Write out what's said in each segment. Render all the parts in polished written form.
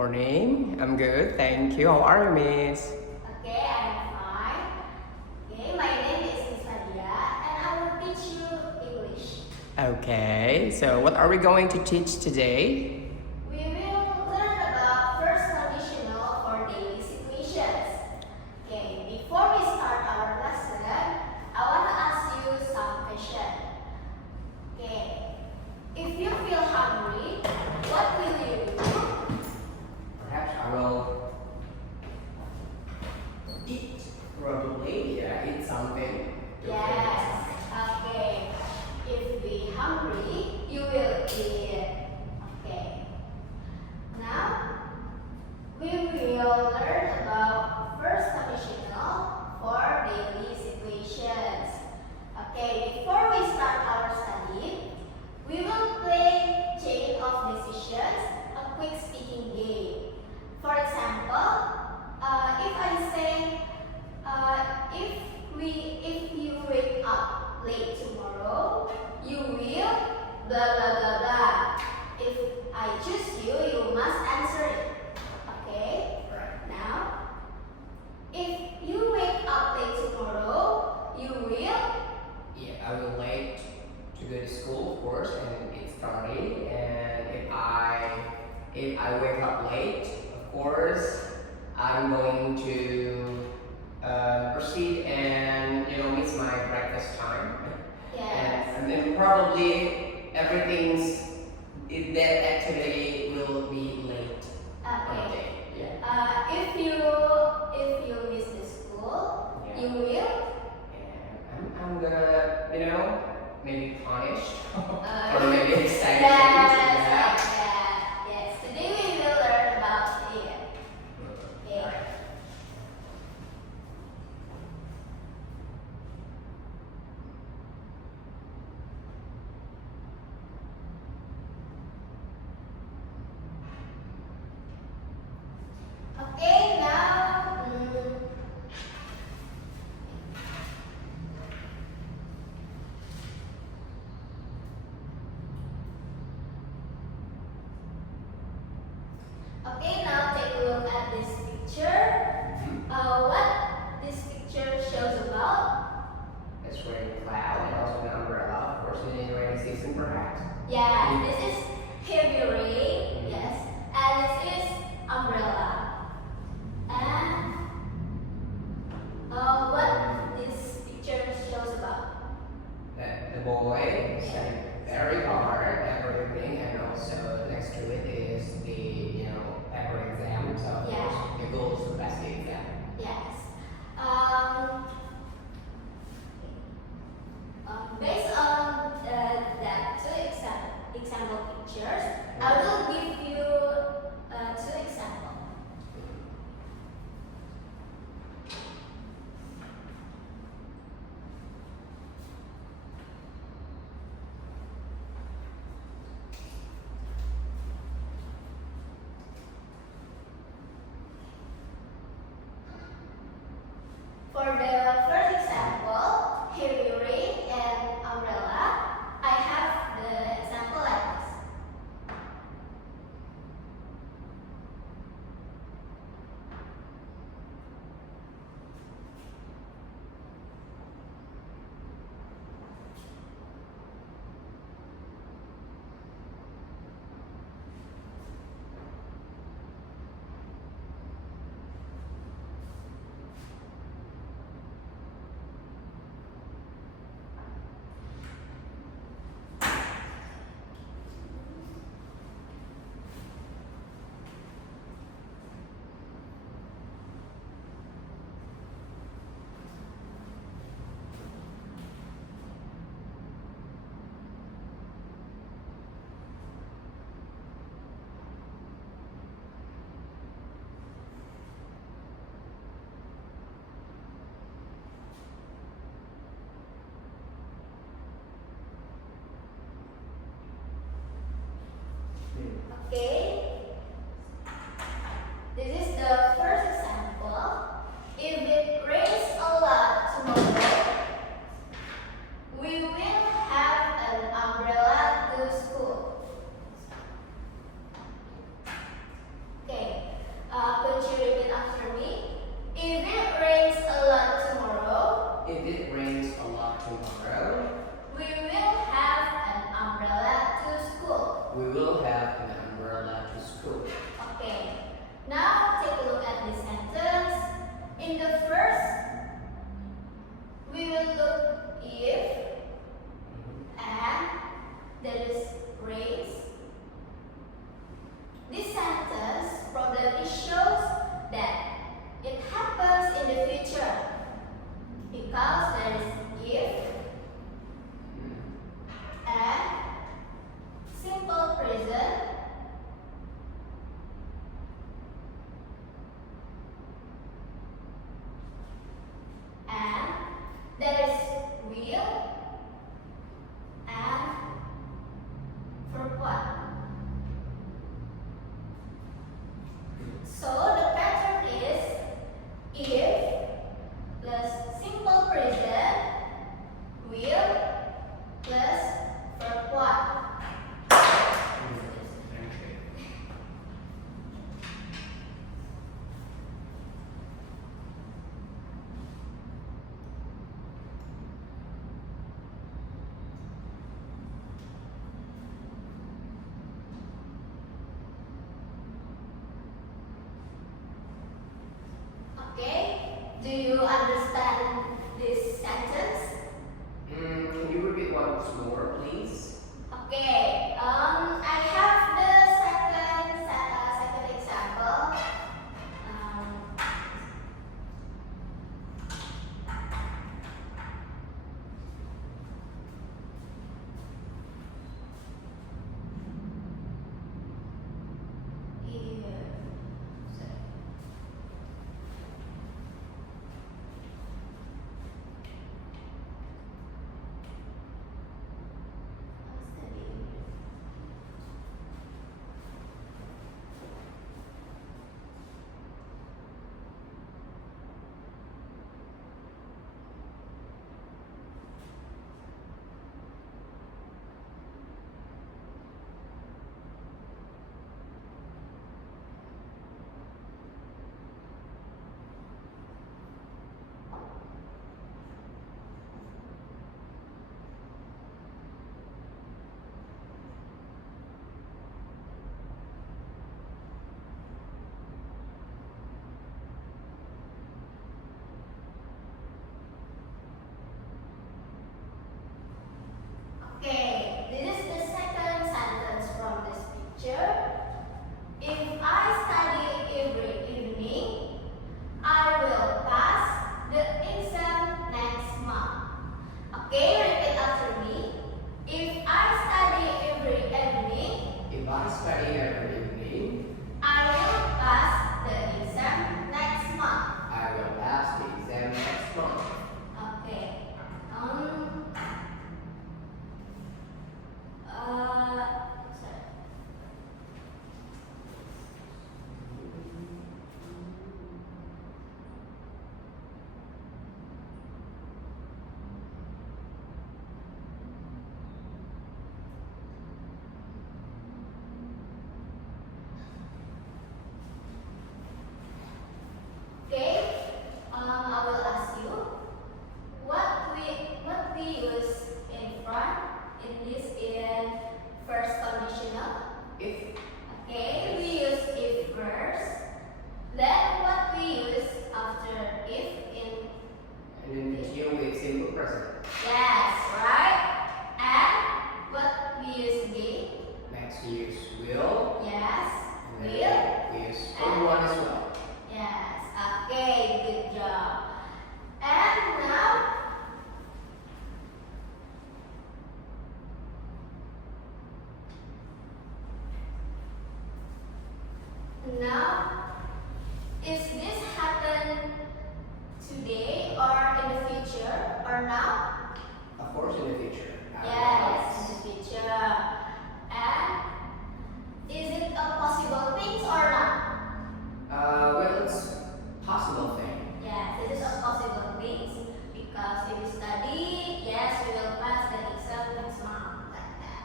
morning. I'm good, thank you. How are you, Miss? Okay, I'm fine. Okay, my name is Kak Fadia and I will teach you English. Okay, so what are we going to teach today? We will learn about first conditional for daily situations. Okay, before we start our lesson, I want to ask you some questions. Okay, if you feel hungry, what will you do? Perhaps I will eat, probably. Yeah, eat something. Yes. Okay. If we hungry, you will eat. Okay. Now we will learn about first conditional for daily situations. Okay. Before we start our study, we will play chain of decisions, a quick speaking game. For example, if I say, if you wake up late tomorrow, you will blah blah blah blah. If I choose you, you must answer it. Okay? Right. Now, if you wake up late tomorrow, you will. Yeah, I will late to go to school, of course, and it's starting. And if I wake up late, of course, I'm going to proceed and miss my breakfast time. Yes. And then probably that activity will be late. Okay. Yeah. If you miss the school, Yeah. you will. And I'm gonna, maybe punished Uh, or maybe excited. Yes. Yes. Today we will learn about it. Okay. Alright. Okay. Now. Okay, now take a look at this picture. What this picture shows about? It's raining cloud and also an umbrella, of course, in the rainy season, perhaps. Yeah, this is heavy rain. Yes, and this is umbrella. And what this picture shows about? That the boy studied very hard every evening, and also next to it is the every exam. So of Yeah. course the goal is to pass the exam. Yes. Based on that two example pictures, I will give you two examples. For the first example, heavy rain and umbrella, I have the example like this. Okay. This is the first example. If it rains a lot tomorrow, we will have an umbrella to school. Okay. once more, please? Okay. I have the second example. Here. Sorry. Okay, this is the second sentence from this picture. If I study every evening, I will pass the exam next month. Okay, repeat after me. If I study every evening, If I study every evening, I will pass the exam next month. I will pass the exam next month. Okay. Sorry. Okay. I will ask you what we use in front in this in first conditional. If Okay, we use if first. Then what we use after if in and then continue with simple present. yes, right? And what we use again? Next we use will, Yes, and then will. we use only one as well. Yes. Okay, good job. And now is this happen today or in the future or now? Of course, in the future. Yes, in the future. And is it a possible thing or not? Well, it's possible thing. Yes, it is a possible thing because if we study, yes, we will pass the exam next month like that.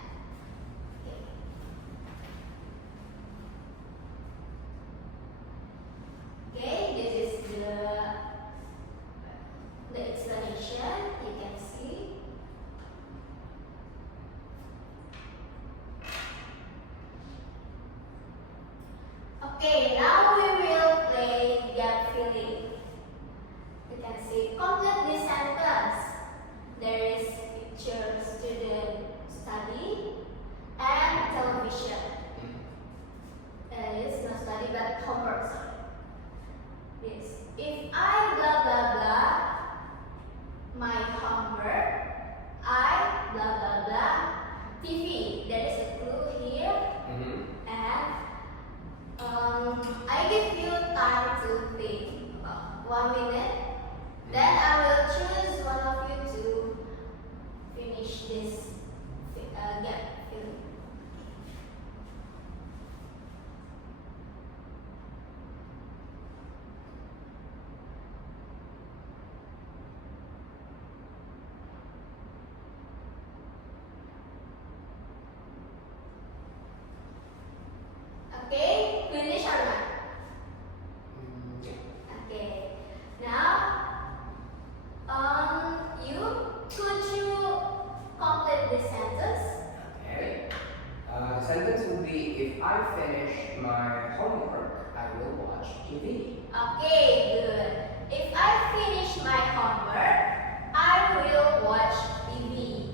Okay, this is the explanation. You can see. Okay, now we will play gap filling. You can see complete this sentence. There is picture, student, study, and television. It is not study but homework. Sorry. This. If I blah blah blah my homework, I blah blah blah TV. There is a clue here, and I give you time to think about 1 minute. Then I will choose one of you to finish this gap filling. Okay, finish or not? Okay. Now, could you complete this sentence? Okay. The sentence will be, if I finish my homework, I will watch TV. Okay, good. If I finish my homework, I will watch TV.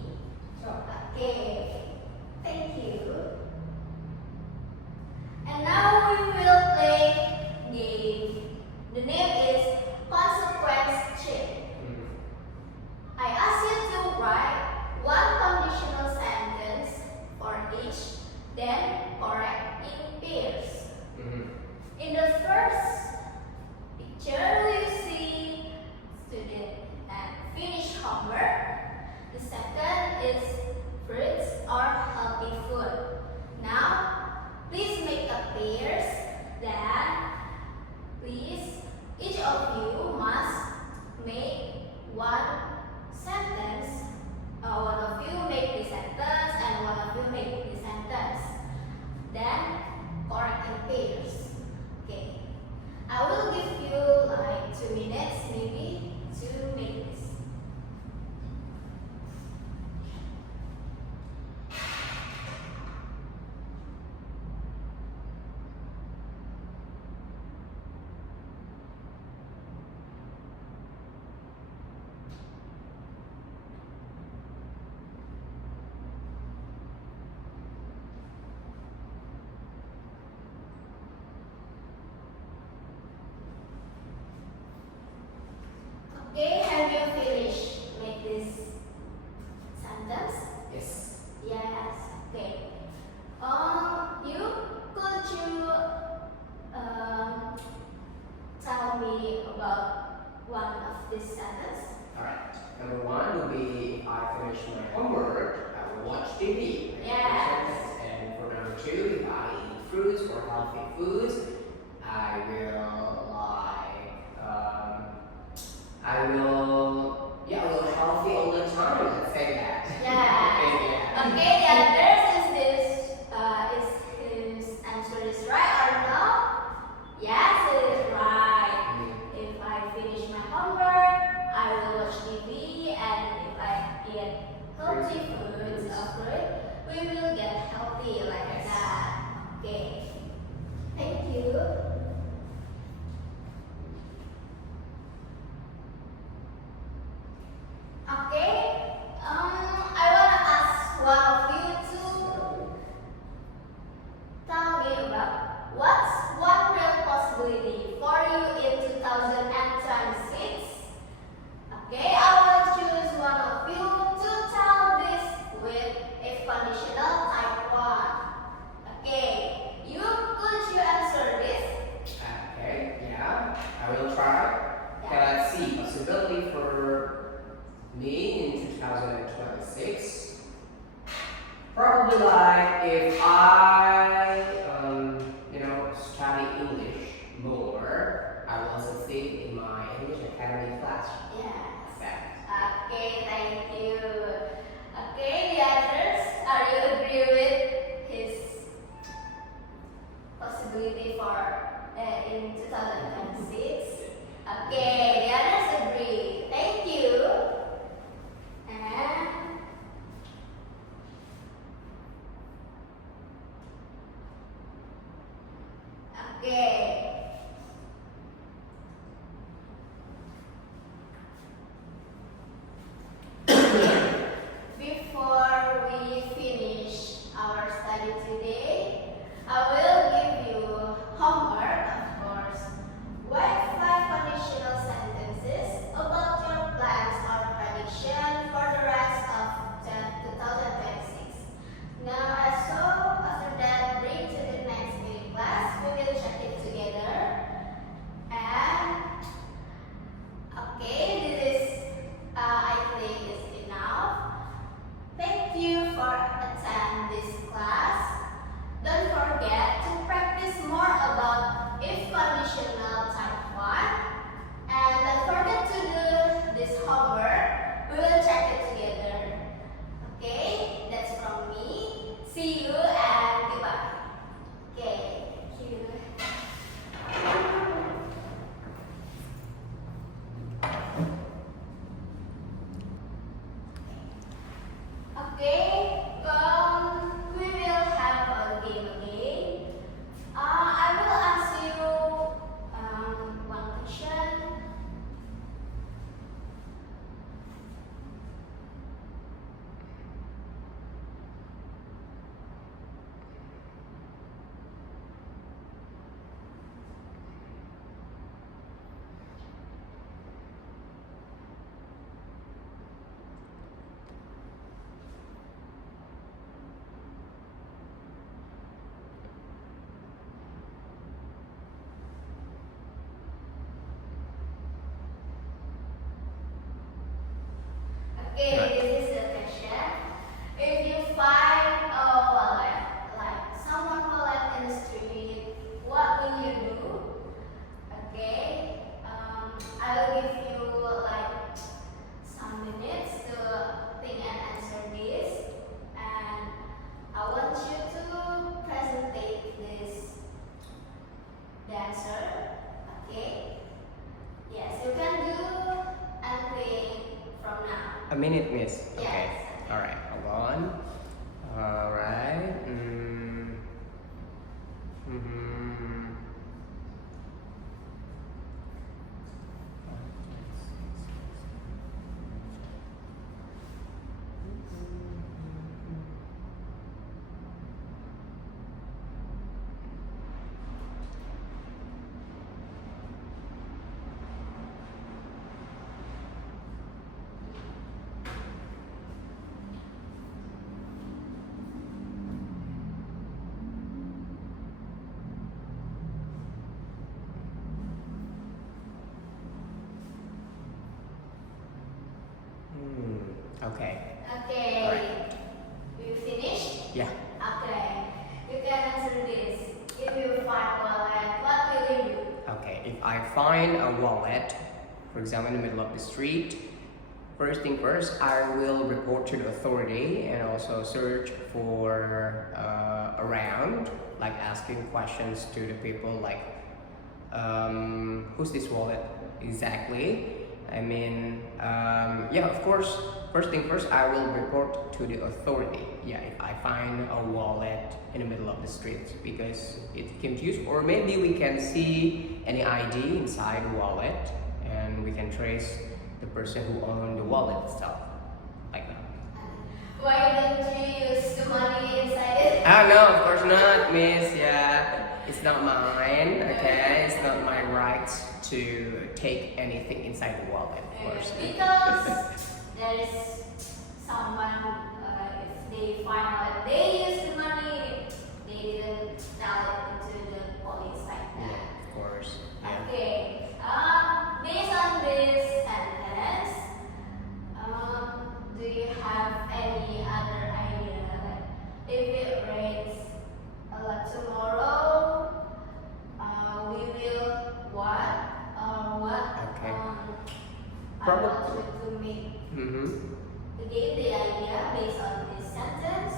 So, Yes. Yes. Okay. You could you tell me about one of these sentences? Alright. Number one will be if I finish my homework, I will watch TV. Yes. And for number two, if I eat fruits or healthy foods, I will I will healthy all the time. Let's say that. Yeah. Okay. The others is his answer is right or no? Yes, it is right. If I finish my homework, I will watch TV, and if I eat healthy foods or fruit, we will get healthy like Yes. that. Okay. Thank you. Okay. I wanna ask one of you to tell me about what's one real possibility for you in 2026. Okay, I will choose one of you to tell this with a conditional type 1. Okay, could you answer this? Okay, yeah, I will try. Okay, let's see. Possibility for me in 2026. Probably like if I, study English more, I will succeed in my English Academy class. Yes. That. Okay, thank you. Okay, the others, are you agree with his possibility for in 2026? Okay, the others agree. Thank you. And okay. Before we finish our study today, I will give you homework, of course. Write 5 conditional sentences about your plans or prediction for the rest of 2026. Now, after that, bring to the next meeting class. We will check it together. And okay, this is I think is enough. Thank you for attending this class. Don't forget to practice more about if conditional type 1. And don't forget to do this homework. We will check it together. Okay, that's from me. See you and goodbye. Okay, thank you. Okay, we will have a game again. I will ask you one question. Okay, this is the question. If you find a wallet, like someone wallet in the street, what will you do? Okay, I will give you like some minutes to think and answer this, and I want you to presentate the answer. Okay. Yes, you can do anything from now. A minute, miss. Yes. Okay. Alright, hold on. Alright. wallet, for example, in the middle of the street, first thing first, I will report to the authority and also search for around, like asking questions to the people like, who's this wallet exactly? I mean, yeah, of course, first thing first, I will report to the authority. Yeah, if I find a wallet in the middle of the street because it confused, or maybe we can see any ID inside the wallet and we can trace the person who owned the wallet itself, like that. Why don't you use the money inside it? Ah, no, of course not, miss. Yeah, it's not mine, okay? It's not my right to take anything inside the wallet, of course. Because there is someone, if they find out they use the money, they didn't tell it to the police like that. Yeah, of course. Yeah. Okay. Based on this sentence, do you have any other idea? Like, if it rains a lot tomorrow, we will what? Okay. I want you to make Mm-hmm. again the idea based on this sentence.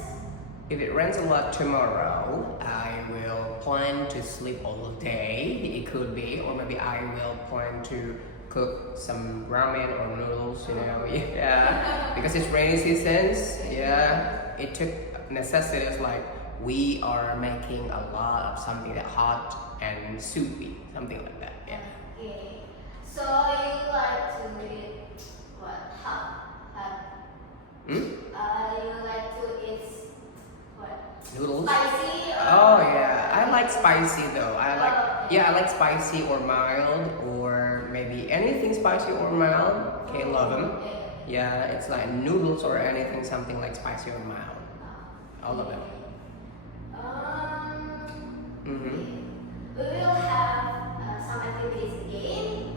If it rains a lot tomorrow, I will plan to sleep all day. It could be, or maybe I will plan to cook some ramen or noodles. You know, yeah, because it's rainy seasons. Yeah, it took necessities like we are making a lot of something that hot and soupy, something like that. Yeah. Okay. So you like to eat what? Hot. Hmm? You like to eat what? Noodles. Spicy. Oh yeah, I like spicy though. I like spicy or mild or maybe anything spicy or mild. Okay, love them. Yeah, it's like noodles or anything, something like spicy or mild. All of them. Mm-hmm. We will have some activities again.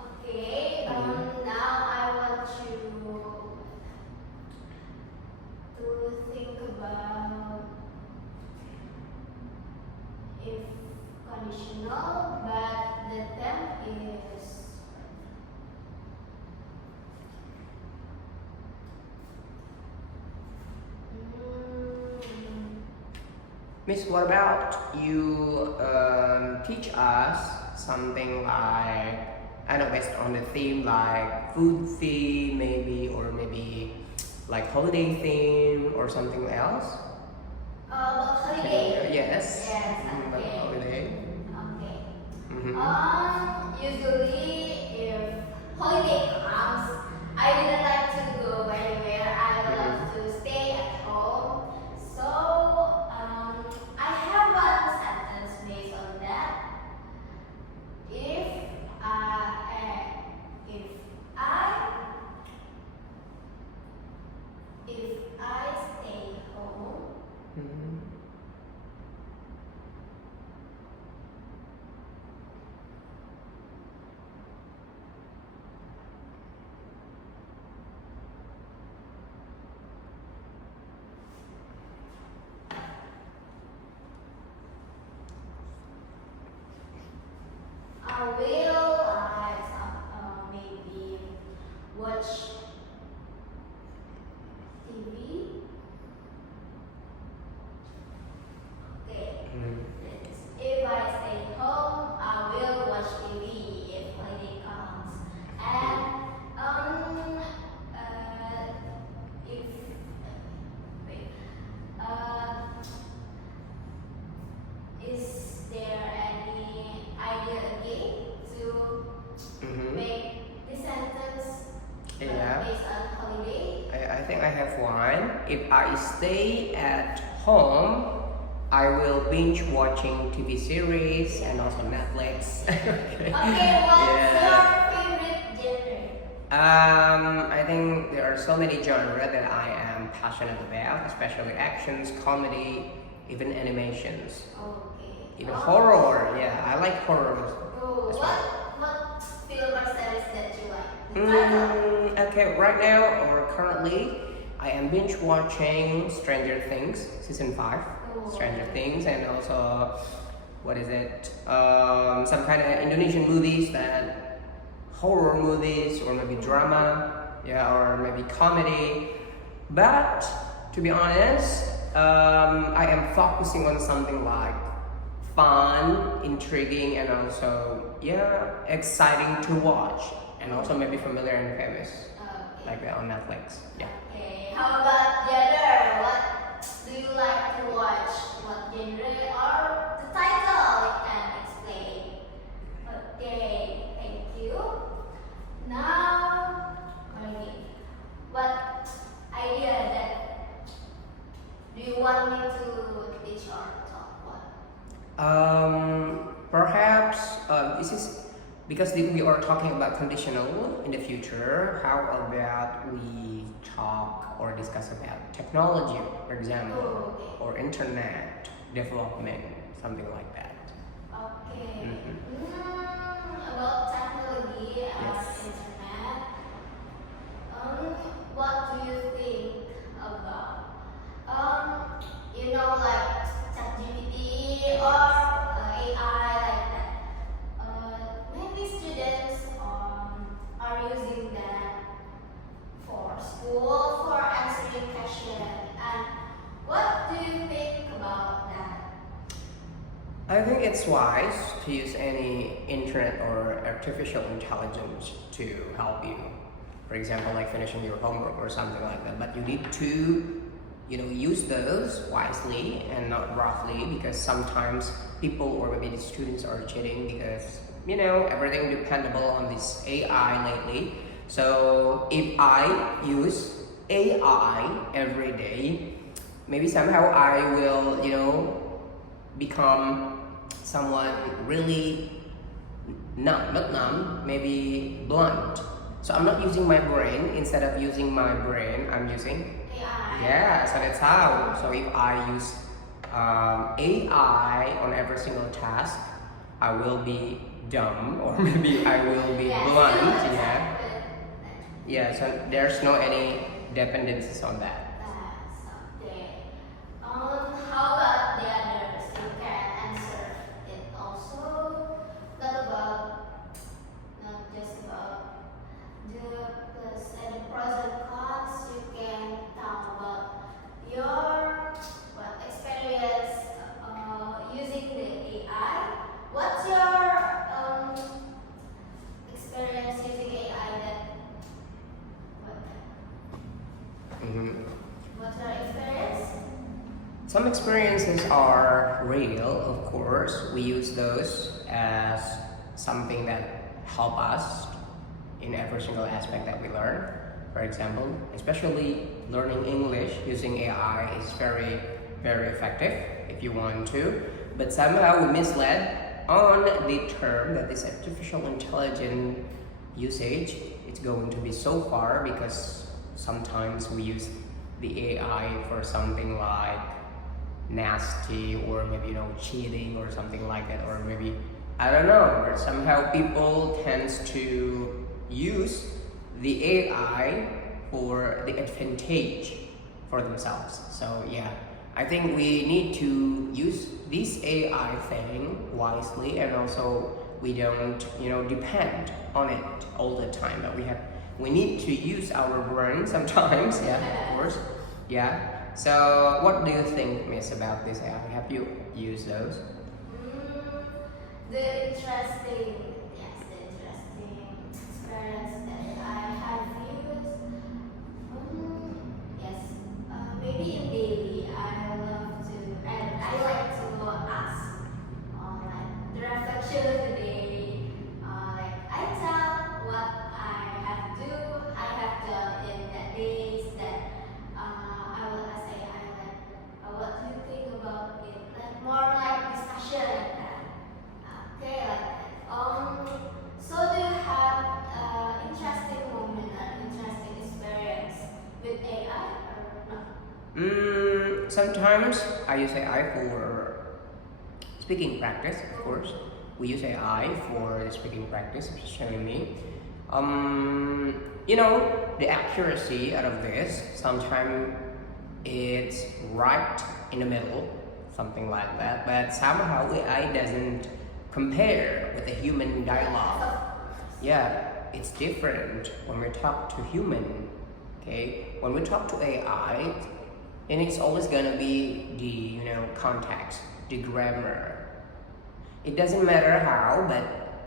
Okay, now I want you to think about if conditional, but the temp is Miss, what about you teach us something like, I know, based on the theme like food theme maybe, or maybe like holiday theme or something else? holiday. Yes. Yes, Like okay. holiday. Okay. Mm-hmm. Usually if holiday comes, I didn't like to go anywhere. I love to stay at home. So I have one sentence based on that. If I stay home, Mm-hmm. I will maybe watch TV. Okay. If I stay home, I will watch TV if holiday comes. And if wait, is there any idea again to Mm-hmm. make the sentence Yeah. based on holiday? I think I have one. If I stay at home, I will binge watching TV series and also Netflix. Okay. Okay, what's Yeah. your favorite genre? I think there are so many genres that I am passionate about, especially actions, comedy, even animations, Okay. even horror. Yeah, I like horror Oh, as well. what film or series that you like? The title? Okay, right now or currently, I am binge watching Stranger Things season 5. Oh. Stranger Things, and also what is it? Some kind of Indonesian movies that horror movies or maybe drama, yeah, or maybe comedy. But to be honest, I am focusing on something like fun, intriguing, and also exciting to watch, and also maybe familiar and famous, Okay. like that on Netflix. Yeah. Okay. How about the other? What do you like to watch? What genre or the title? You can explain. Okay. Thank you. Now, what idea that do you want me to teach or talk about? Perhaps this is because we are talking about conditional in the future. How about we talk or discuss about technology, for example, Oh, okay. or internet development, something like that. Okay. Mhm. About technology and Yes. internet, what do you think about? Like ChatGPT or AI like that. Maybe students are using that for school for answering questions. And what do you think about that? I think it's wise to use any internet or artificial intelligence to help you. For example, like finishing your homework or something like that. But you need to, use those wisely and not roughly, because sometimes people or maybe the students are cheating because everything dependable on this AI lately. So if I use AI every day, maybe somehow I will, become someone really not numb, maybe blunt. So I'm not using my brain. Instead of using my brain, I'm using AI. so that's how. So if I use AI on every single task, I will be dumb or maybe I will be Yes, blunt. still Yeah. exactly. Yeah. So there's no any dependencies on that. That's okay. How about the others? You can answer it also. Not just about the plus and the pros and cons. You can talk about your experience using the AI. What's your experience using AI? Mhm. What's your experience? Some experiences are real, of course. We use those as something that help us in every single aspect that we learn. For example, especially learning English using AI is very, very effective if you want to. But somehow we misled on the term that this artificial intelligence usage is going to be so far, because sometimes we use the AI for something like nasty or maybe cheating or something like that, or maybe I don't know, but somehow people tends to use the AI for the advantage for themselves. So yeah, I think we need to use this AI thing wisely, and also we don't depend on it all the time, but we need to use our brain sometimes. Yeah, of course. Yeah. So what do you think, Miss, about this AI? Have you used those? The interesting experience that I have used. Yes, maybe in daily I like to ask like the reflection of the day. I tell what I have done in that days that I will ask AI what do you think about it? Like more like discussion like that. Okay, like that. sometimes I use AI for speaking practice, of course. We use AI for the speaking practice, especially me. The accuracy out of this, sometimes it's right in the middle, something like that. But somehow AI doesn't compare with the human dialogue. Yeah, it's different when we talk to human. Okay, when we talk to AI, and it's always gonna be the context, the grammar. It doesn't matter how, but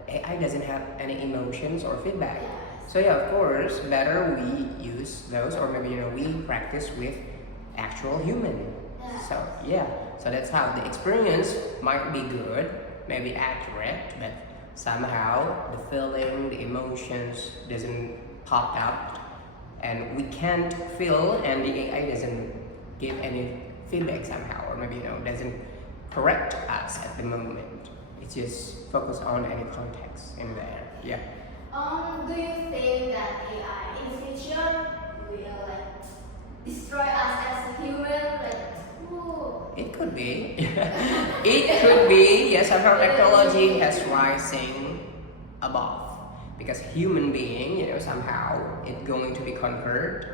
AI doesn't have any emotions or feedback. So yeah, of course, better we use those, or maybe we practice with actual human. So yeah, so that's how the experience might be good, maybe accurate, but somehow the feeling, the emotions doesn't pop out, and we can't feel, and the AI doesn't give any feedback somehow, or maybe doesn't correct us at the moment. It's just focus on any context in there. Yeah. Do you think that AI in the future will destroy us as a human? It could be. It could be. Yes, somehow technology has rising above, because human being, somehow it's going to be conquered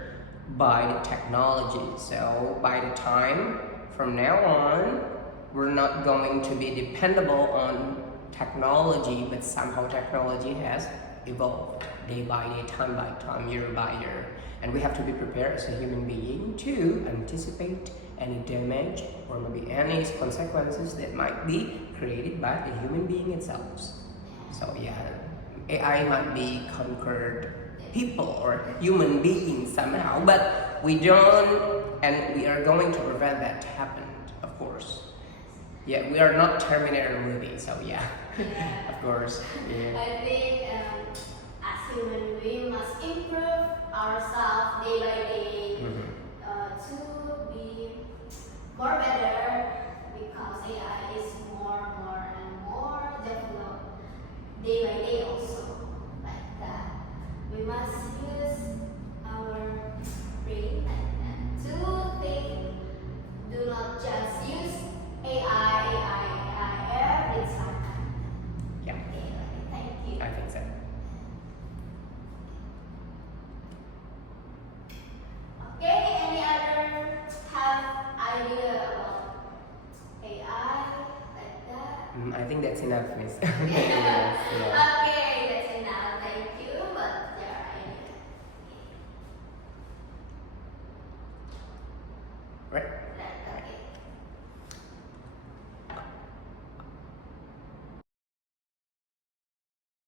by the technology. So by the time from now on, we're not going to be dependable on technology, but somehow technology has evolved day by day, time by time, year by year. And we have to be prepared as a human being to anticipate any damage or maybe any consequences that might be created by the human being itself. So yeah, AI might be conquered people or human beings somehow, but we don't, and we are going to prevent that to happen, of course. Yeah, we are not Terminator movie, so yeah, of course. Yeah. I think as human we must improve ourselves day by day to be more better, because AI is more and more developed day by day also, like that. We must use our brain to think. Do not just use AI every time. Yeah, Okay, thank you. I think so. Okay, any other have idea about AI like that? I think that's enough, Miss. Yes, yeah. Okay,